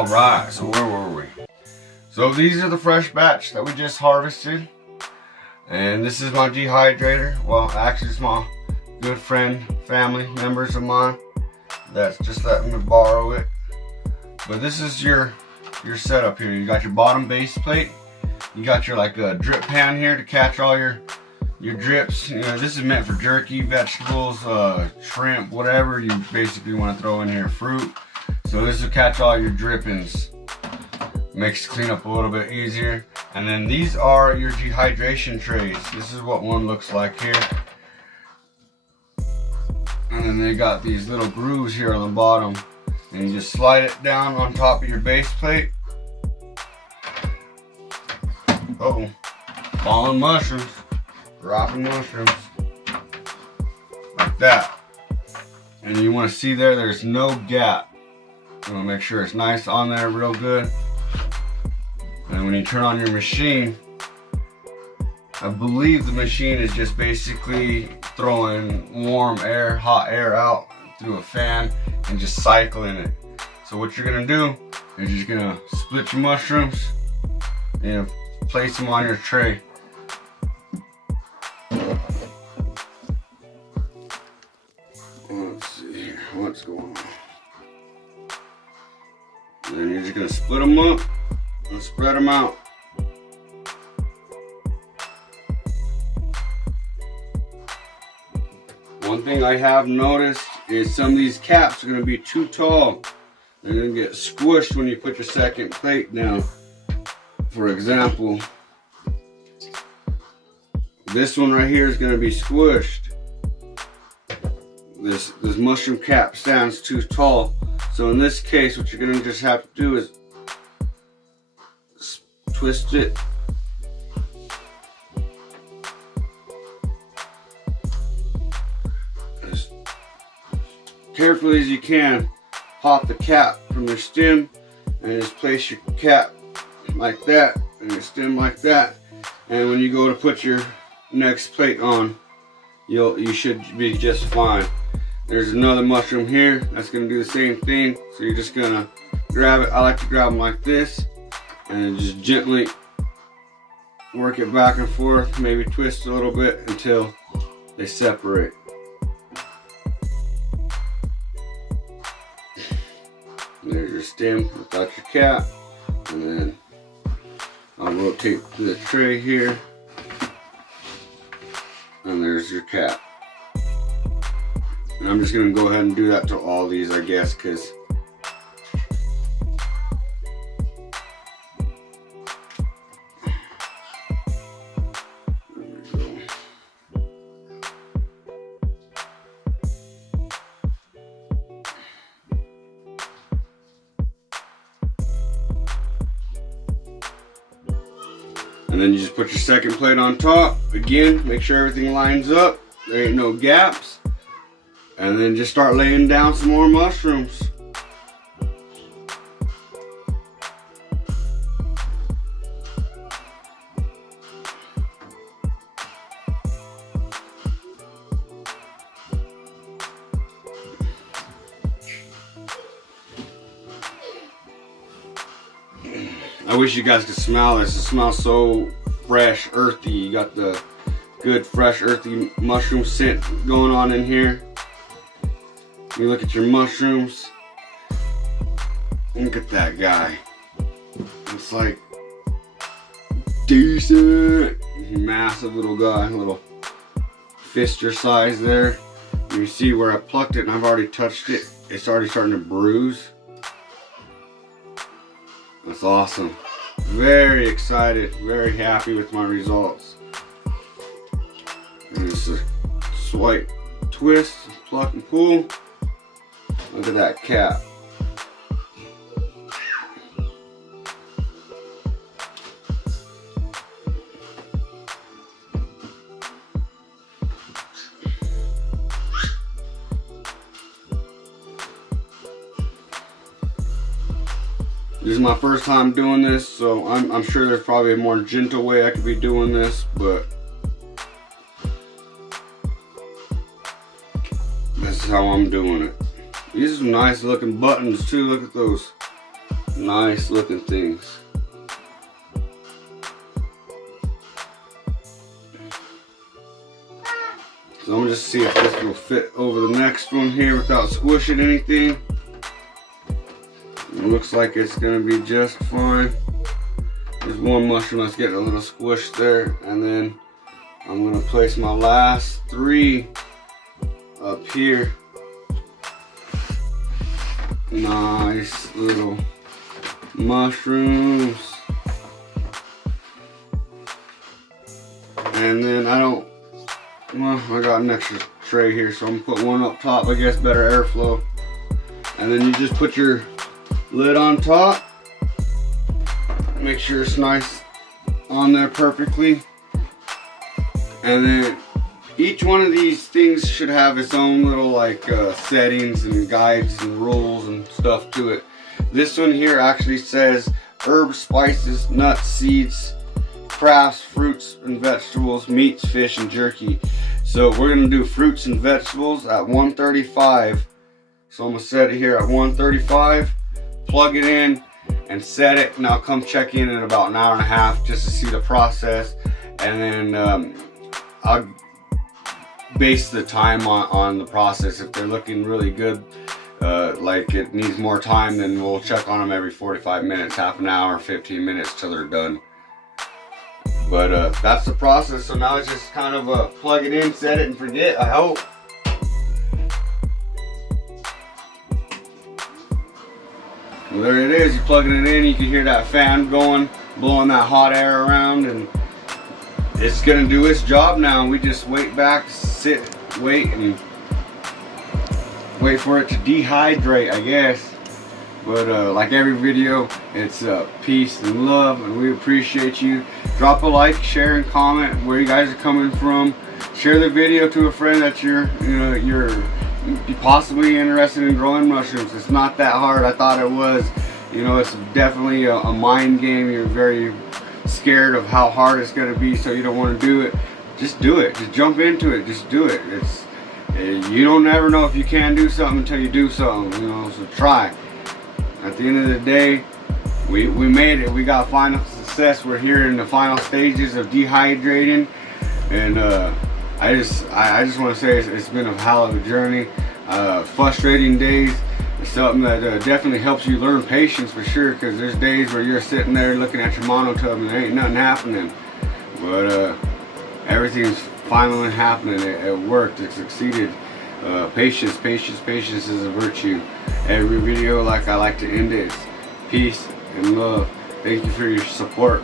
Alright, so where were we? So these are the fresh batch that we just harvested. And this is my dehydrator. Well, actually it's my good friend, family members of mine that's just letting me borrow it. But this is your setup here. You got your bottom base plate. You got your like a drip pan here to catch all your drips. You know, this is meant for jerky, vegetables, shrimp, whatever you basically want to throw in here, fruit. So this will catch all your drippings. Makes cleanup a little bit easier. And then these are your dehydration trays. This is what one looks like here. And then they got these little grooves here on the bottom. And you just slide it down on top of your base plate. Uh-oh, falling mushrooms, dropping mushrooms, like that. And you want to see there's no gap. You want to make sure it's nice on there, real good. And when you turn on your machine, I believe the machine is just basically throwing warm air, hot air out through a fan and just cycling it. So what you're gonna do is you're just gonna split your mushrooms and place them on your tray. Let's see here, what's going on? And then you're just gonna split them up and spread them out. One thing I have noticed is some of these caps are gonna be too tall. They're gonna get squished when you put your second plate down. For example, this one right here is going to be squished. This mushroom cap stands too tall. So in this case, what you're going to just have to do is twist it. As carefully as you can, pop the cap from your stem and just place your cap like that and your stem like that, and when you go to put your next plate on, you should be just fine. There's another mushroom here that's gonna do the same thing, so you're just gonna grab it. I like to grab them like this and just gently work it back and forth, maybe twist a little bit until they separate. There's your stem without your cap, and then I'll rotate the tray here, and there's your cap. And I'm just gonna go ahead and do that to all these, I guess, because and then you just put your second plate on top. Again, make sure everything lines up. There ain't no gaps. And then just start laying down some more mushrooms. I wish you guys could smell this. It smells so fresh, earthy. You got the good, fresh, earthy mushroom scent going on in here. You look at your mushrooms. Look at that guy. It's like decent, massive little guy, little fister size there. You see where I plucked it and I've already touched it. It's already starting to bruise. That's awesome. Very excited, very happy with my results. And just a swipe, twist, pluck and pull. Look at that cap. This is my first time doing this, so I'm sure there's probably a more gentle way I could be doing this, but this is how I'm doing it. These are some nice looking buttons too. Look at those Nice looking things. So I'm gonna just see if this will fit over the next one here without squishing anything. It looks like it's gonna be just fine. There's one mushroom that's getting a little squished there, and then I'm gonna place my last 3 up here. Nice little mushrooms. And then I got an extra tray here, so I'm gonna put one up top, I guess better airflow. And then you just put your lid on top. Make sure it's nice on there perfectly. And then each one of these things should have its own little like settings and guides and rules and stuff to it. This one here actually says herbs, spices, nuts, seeds, crafts, fruits and vegetables, meats, fish, and jerky. So we're gonna do fruits and vegetables at 135. So I'm gonna set it here at 135, plug it in and set it, and I'll come check in about an hour and a half just to see the process. And then I'll base the time on the process. If they're looking really good, like it needs more time, then we'll check on them every 45 minutes, half an hour, 15 minutes till they're done. But that's the process. So now it's just kind of plug it in, set it, and forget, I hope. Well, there it is. You're plugging it in. You can hear that fan going, blowing that hot air around, and it's gonna do its job now. We just wait back, sit, wait, and wait for it to dehydrate, I guess. But like every video, it's peace and love, and we appreciate you. Drop a like, share, and comment where you guys are coming from. Share the video to a friend that you're possibly interested in growing mushrooms. It's not that hard. I thought it was. You know, it's definitely a mind game. You're very scared of how hard it's going to be, so you don't want to do it. Just do it. Just jump into it. Just do it. You don't ever know if you can do something until you do something. You know, so try. At the end of the day, we made it. We got final success. We're here in the final stages of dehydrating, and I just want to say it's been a hell of a journey. Frustrating days. It's something that definitely helps you learn patience for sure, because there's days where you're sitting there looking at your monotub and there ain't nothing happening. But everything's finally happening. It worked. It succeeded. Patience is a virtue. Every video, like I like to end it, is peace and love. Thank you for your support.